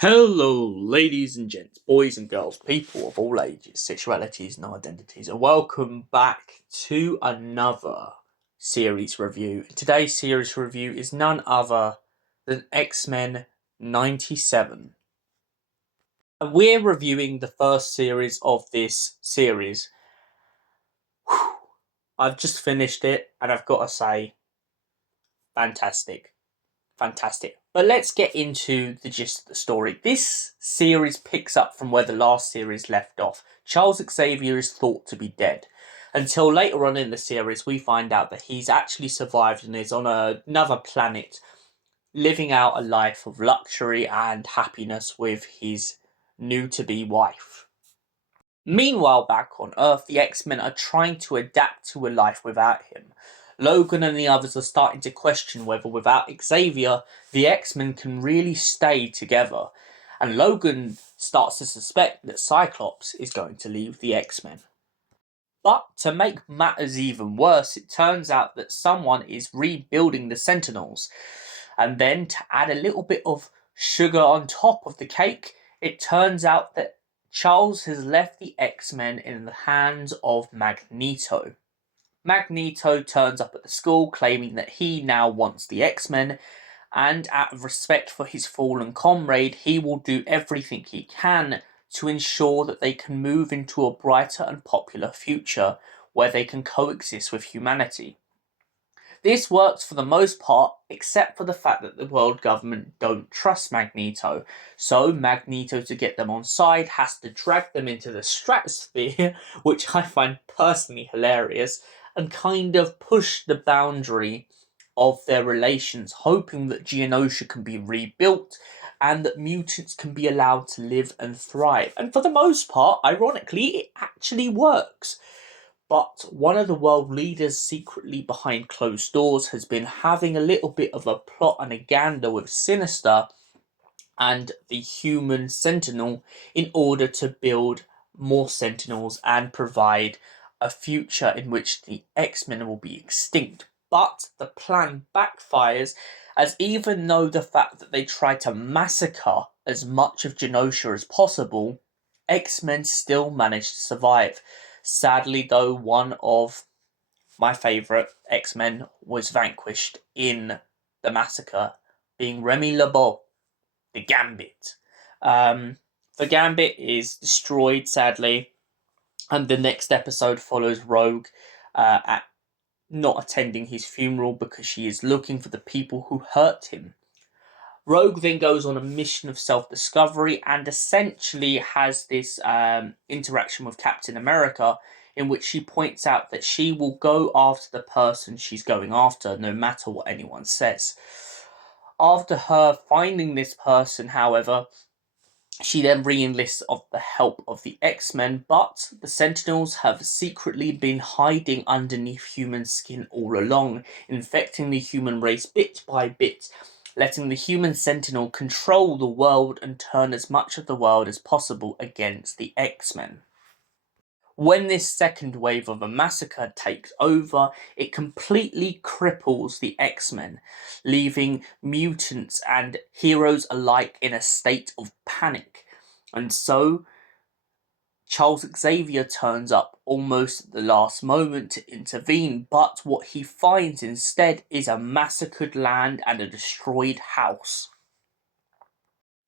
Hello, ladies and gents, boys and girls, people of all ages, sexualities, and identities, and welcome back to another series review. Today's series review is none other than X-Men 97. And we're reviewing the first series of this series. I've just finished it, and I've got to say, fantastic. Fantastic. But let's get into the gist of the story. This series picks up from where the last series left off. Charles Xavier is thought to be dead. Until later on in the series, we find out that he's actually survived and is on another planet, living out a life of luxury and happiness with his new-to-be wife. Meanwhile, back on Earth, the X-Men are trying to adapt to a life without him. Logan and the others are starting to question whether without Xavier, the X-Men can really stay together. And Logan starts to suspect that Cyclops is going to leave the X-Men. But to make matters even worse, it turns out that someone is rebuilding the Sentinels. And then to add a little bit of sugar on top of the cake, it turns out that Charles has left the X-Men in the hands of Magneto. Magneto turns up at the school claiming that he now wants the X-Men, and out of respect for his fallen comrade, he will do everything he can to ensure that they can move into a brighter and popular future where they can coexist with humanity. This works for the most part, except for the fact that the world government don't trust Magneto. So Magneto, to get them on side, has to drag them into the stratosphere, which I find personally hilarious, and kind of push the boundary of their relations, hoping that Genosha can be rebuilt and that mutants can be allowed to live and thrive. And for the most part, ironically, it actually works. But one of the world leaders secretly behind closed doors has been having a little bit of a plot and a gander with Sinister and the human Sentinel in order to build more Sentinels and provide a future in which the X-Men will be extinct. But the plan backfires, as even though the fact that they try to massacre as much of Genosha as possible, X-Men still manage to survive. Sadly, though, one of my favourite X-Men was vanquished in the massacre, being Remy LeBeau, the Gambit. The Gambit is destroyed, sadly, and the next episode follows Rogue at not attending his funeral because she is looking for the people who hurt him. Rogue then goes on a mission of self-discovery and essentially has this interaction with Captain America in which she points out that she will go after the person she's going after no matter what anyone says. After her finding this person, however, she then re-enlists of the help of the X-Men, but the Sentinels have secretly been hiding underneath human skin all along, infecting the human race bit by bit, letting the human Sentinel control the world and turn as much of the world as possible against the X-Men. When this second wave of a massacre takes over, it completely cripples the X-Men, leaving mutants and heroes alike in a state of panic. And so, Charles Xavier turns up almost at the last moment to intervene, but what he finds instead is a massacred land and a destroyed house.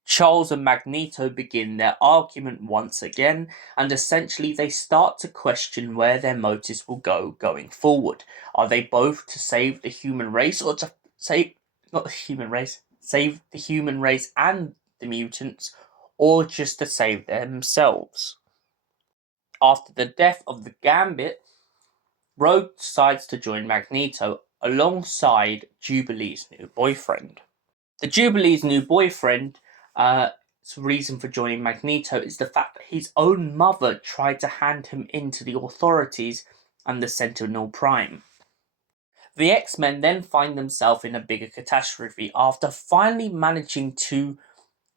Charles and Magneto begin their argument once again, and essentially they start to question where their motives will go going forward. Are they both to save the human race, or to save, not the human race, save the human race and the mutants, or just to save themselves? After the death of the Gambit, Rogue decides to join Magneto alongside Jubilee's new boyfriend. The Jubilee's new boyfriend's reason for joining Magneto is the fact that his own mother tried to hand him in to the authorities and the Sentinel Prime. The X-Men then find themselves in a bigger catastrophe after finally managing to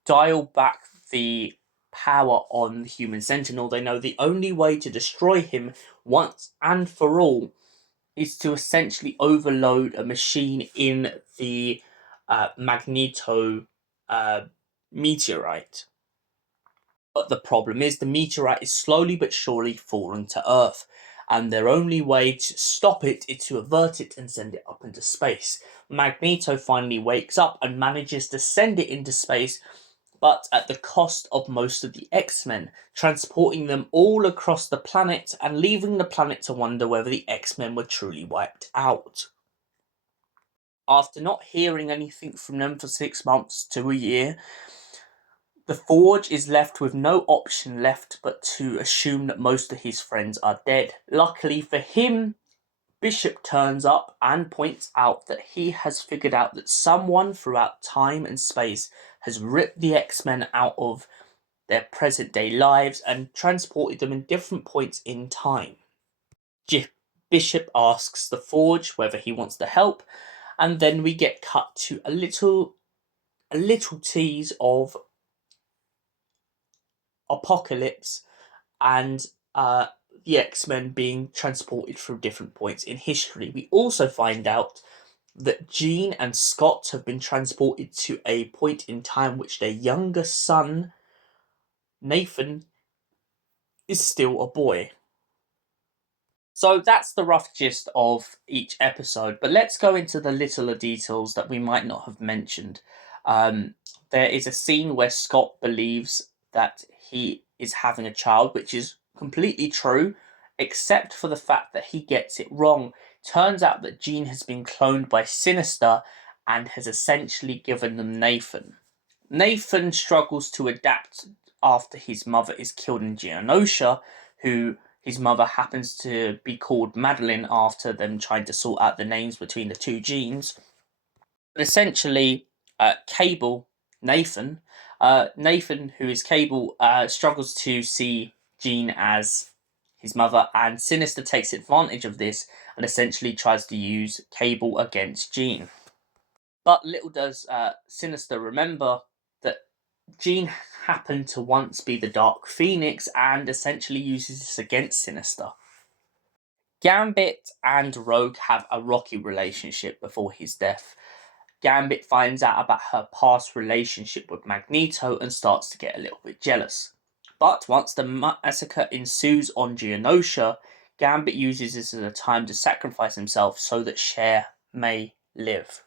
dial back the power on the human Sentinel. They know the only way to destroy him once and for all is to essentially overload a machine in the Magneto meteorite. But the problem is the meteorite is slowly but surely falling to Earth, and their only way to stop it is to avert it and send it up into space. Magneto finally wakes up and manages to send it into space, but at the cost of most of the X-Men, transporting them all across the planet and leaving the planet to wonder whether the X-Men were truly wiped out. After not hearing anything from them for 6 months to a year, the Forge is left with no option left but to assume that most of his friends are dead. Luckily for him, Bishop turns up and points out that he has figured out that someone throughout time and space has ripped the X-Men out of their present day lives and transported them in different points in time. Bishop asks the Forge whether he wants to help, and then we get cut to a little tease of Apocalypse and the X-Men being transported through different points in history. We also find out that Jean and Scott have been transported to a point in time which their younger son, Nathan, is still a boy. So that's the rough gist of each episode, but let's go into the littler details that we might not have mentioned. There is a scene where Scott believes that he is having a child, which is completely true, except for the fact that he gets it wrong. Turns out that Jean has been cloned by Sinister and has essentially given them Nathan. Nathan struggles to adapt after his mother is killed in Genosha, who his mother happens to be called Madeline after them trying to sort out the names between the two genes. But essentially, Nathan, who is Cable, struggles to see Jean as his mother, and Sinister takes advantage of this and essentially tries to use Cable against Jean. But little does Sinister remember that Jean happened to once be the Dark Phoenix and essentially uses this against Sinister. Gambit and Rogue have a rocky relationship before his death. Gambit finds out about her past relationship with Magneto and starts to get a little bit jealous. But once the massacre ensues on Genosha, Gambit uses this as a time to sacrifice himself so that Cher may live.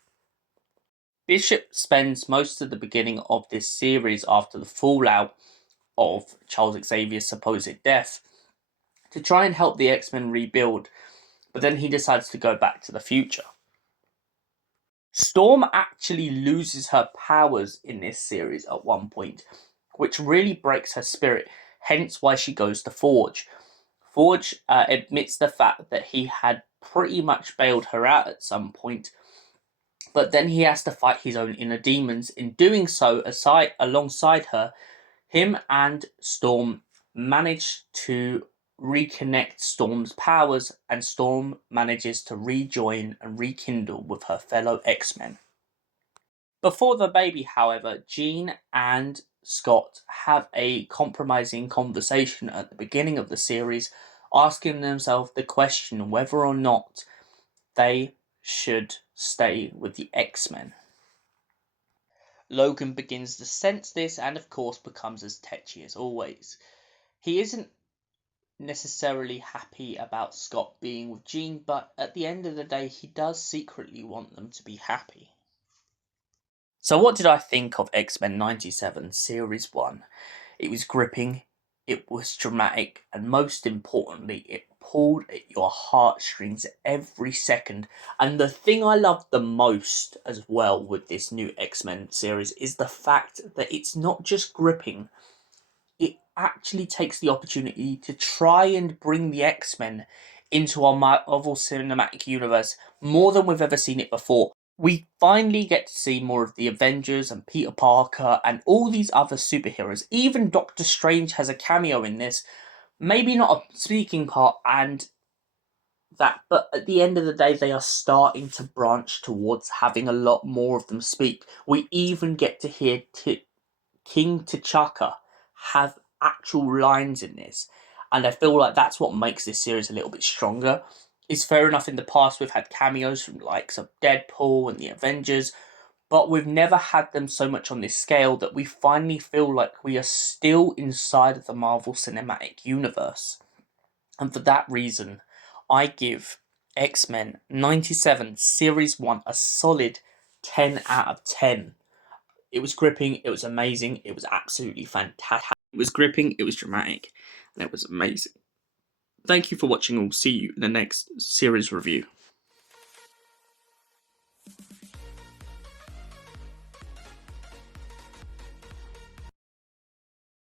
Bishop spends most of the beginning of this series after the fallout of Charles Xavier's supposed death to try and help the X-Men rebuild, but then he decides to go back to the future. Storm actually loses her powers in this series at one point, which really breaks her spirit, hence why she goes to Forge. Forge admits the fact that he had pretty much bailed her out at some point, but then he has to fight his own inner demons. In doing so, alongside her, him and Storm manage to reconnect Storm's powers, and Storm manages to rejoin and rekindle with her fellow X-Men. Before the baby, however, Jean and Scott have a compromising conversation at the beginning of the series, asking themselves the question whether or not they should stay with the X-Men. Logan begins to sense this and of course becomes as tetchy as always. He isn't necessarily happy about Scott being with Jean, but at the end of the day he does secretly want them to be happy. So what did I think of X-Men 97 Series 1? It was gripping, it was dramatic, and most importantly, it pulled at your heartstrings every second. And the thing I loved the most as well with this new X-Men series is the fact that it's not just gripping, it actually takes the opportunity to try and bring the X-Men into our Marvel Cinematic Universe more than we've ever seen it before. We finally get to see more of the Avengers and Peter Parker and all these other superheroes. Even Doctor Strange has a cameo in this. Maybe not a speaking part and that, but at the end of the day, they are starting to branch towards having a lot more of them speak. We even get to hear King T'Chaka have actual lines in this. And I feel like that's what makes this series a little bit stronger. It's fair enough in the past we've had cameos from the likes of Deadpool and the Avengers, but we've never had them so much on this scale that we finally feel like we are still inside of the Marvel Cinematic Universe. And for that reason, I give X-Men 97 Series 1 a solid 10 out of 10. It was gripping, it was amazing, it was absolutely fantastic. It was gripping, it was dramatic, and it was amazing. Thank you for watching, and we'll see you in the next series review.